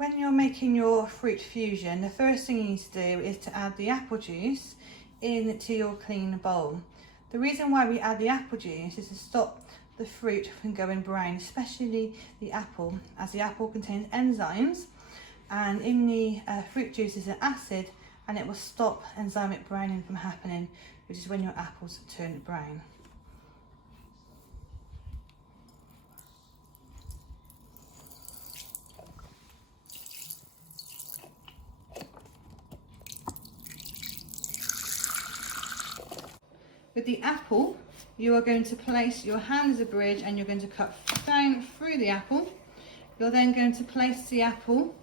When you're making your fruit fusion, the first thing you need to do is to add the apple juice into your clean bowl. The reason why we add the apple juice is to stop the fruit from going brown, especially the apple, as the apple contains enzymes, and in the fruit juice is an acid, and it will stop enzymic browning from happening, which is when your apples turn brown. With the apple, you are going to place your hand as a bridge and you're going to cut down through the apple. You're then going to place the apple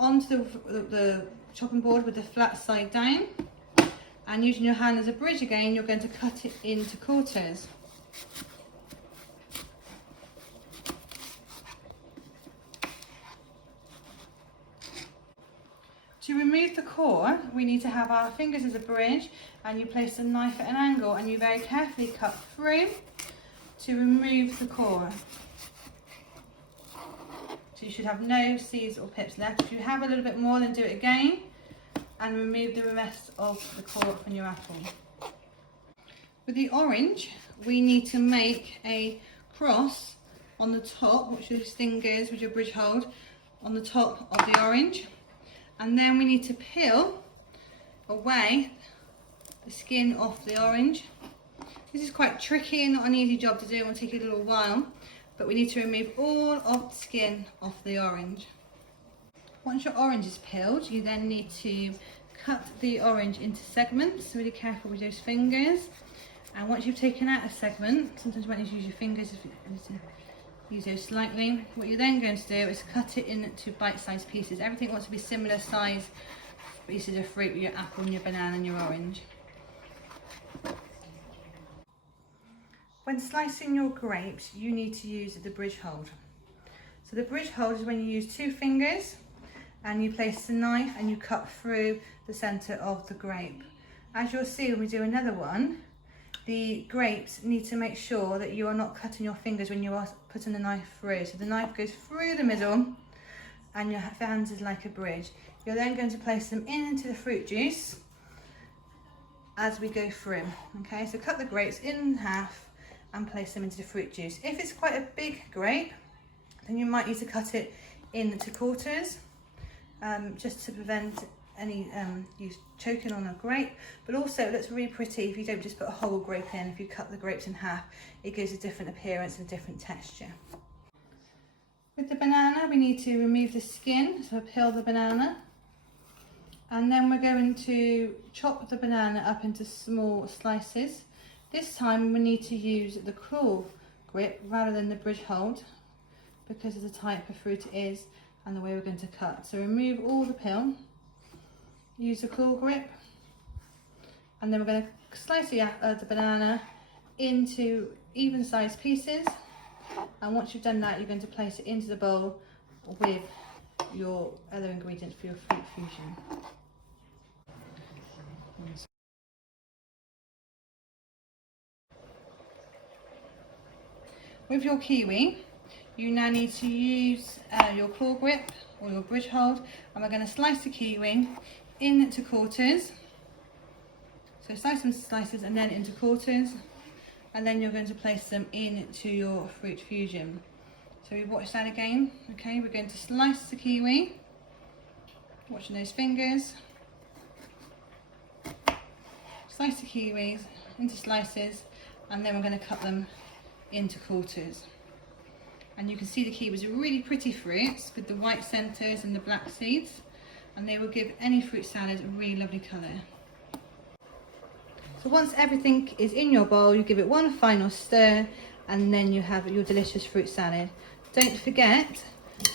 onto the chopping board with the flat side down, and using your hand as a bridge again, you're going to cut it into quarters. To remove the core, we need to have our fingers as a bridge, and you place the knife at an angle and you very carefully cut through to remove the core. So you should have no seeds or pips left. If you have a little bit more, then do it again and remove the rest of the core from your apple. With the orange, we need to make a cross on the top, which your fingers with your bridge hold on the top of the orange. And then we need to peel away the skin off the orange. This is quite tricky and not an easy job to do. It will take you a little while, but we need to remove all of the skin off the orange. Once your orange is peeled, you then need to cut the orange into segments. Really careful with those fingers. And once you've taken out a segment, sometimes you might need to use your fingers if you use those slightly. What you're then going to do is cut it into bite-sized pieces. Everything wants to be similar size pieces of fruit with your apple and your banana and your orange. When slicing your grapes, you need to use the bridge hold. So the bridge hold is when you use two fingers and you place the knife and you cut through the centre of the grape. As you'll see when we do another one, the grapes need to make sure that you are not cutting your fingers when you are putting the knife through. So the knife goes through the middle and your hands is like a bridge. You're then going to place them into the fruit juice as we go through. Okay, so cut the grapes in half and place them into the fruit juice. If it's quite a big grape, then you might need to cut it into quarters, just to prevent any you choking on a grape, but also it looks really pretty if you don't just put a whole grape in. If you cut the grapes in half, it gives a different appearance and a different texture. With the banana, we need to remove the skin, so peel the banana, and then we're going to chop the banana up into small slices. This time we need to use the claw grip rather than the bridge hold because of the type of fruit it is and the way we're going to cut. So remove all the peel. Use the claw grip, and then we're going to slice the banana into even sized pieces, and once you've done that, you're going to place it into the bowl with your other ingredients for your fruit fusion. With your kiwi, you now need to use your claw grip or your bridge hold, and we're going to slice the kiwi into quarters. So slice them slices and then into quarters, and then you're going to place them into your fruit fusion. So we watch that again. Okay, we're going to slice the kiwi, watching those fingers, slice the kiwis into slices, and then we're going to cut them into quarters. And you can see the kiwis are really pretty fruits with the white centres and the black seeds, and they will give any fruit salad a really lovely colour. So once everything is in your bowl, you give it one final stir, and then you have your delicious fruit salad. Don't forget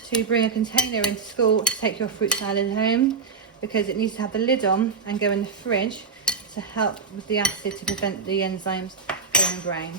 to bring a container into school to take your fruit salad home, because it needs to have the lid on and go in the fridge to help with the acid to prevent the enzymes going brown.